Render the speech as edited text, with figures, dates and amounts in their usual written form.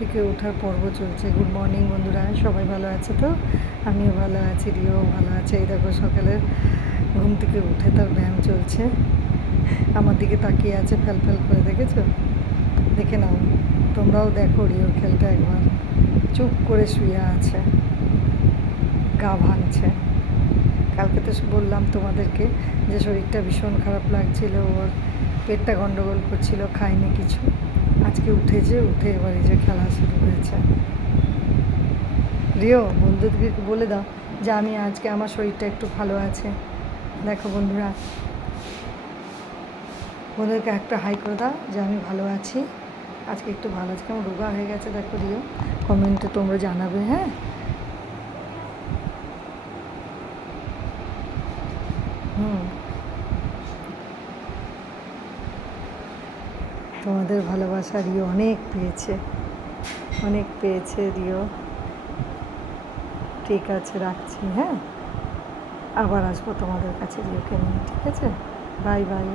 থেকে ওঠার পর্ব চলছে। গুড মর্নিং বন্ধুরা, সবাই ভালো আছে তো? আমিও ভালো আছি, রিও ভালো আছে। এই দেখো সকালে ঘুম থেকে উঠে তার ব্যায়াম চলছে, আমার দিকে তাকিয়ে আছে ফ্যাল ফ্যাল করে, দেখেছো? দেখে নাও, তোমরাও দেখো রিওর খেলটা একবার। চুপ করে শুয়ে আছে, গা ভাঙছে। কালকে তো বললাম তোমাদেরকে যে শরীরটা ভীষণ খারাপ লাগছিল, ওর পেটটা গন্ডগোল করছিল, খায়নি কিছু। আজকে উঠেছে, উঠে এবার এই যে খেলা শুরু হয়েছে। রিও, বন্ধুদেরকে বলে দাও যে আমি আজকে আমার শরীরটা একটু ভালো আছে। দেখো বন্ধুরা, বন্ধুদেরকে একটা হাই করে দাও যে আমি ভালো আছি, আজকে একটু ভালো আছি। কেমন রোগা হয়ে গেছে দেখো রিও, কমেন্টে তোমরা জানাবে। হ্যাঁ, তোমাদের ভালোবাসা রিও অনেক পেয়েছে, অনেক পেয়েছে রিও। ঠিক আছে, রাখছি। হ্যাঁ, আবার আসবো তোমাদের কাছে রিওকে নিয়ে, ঠিক আছে? Bye bye.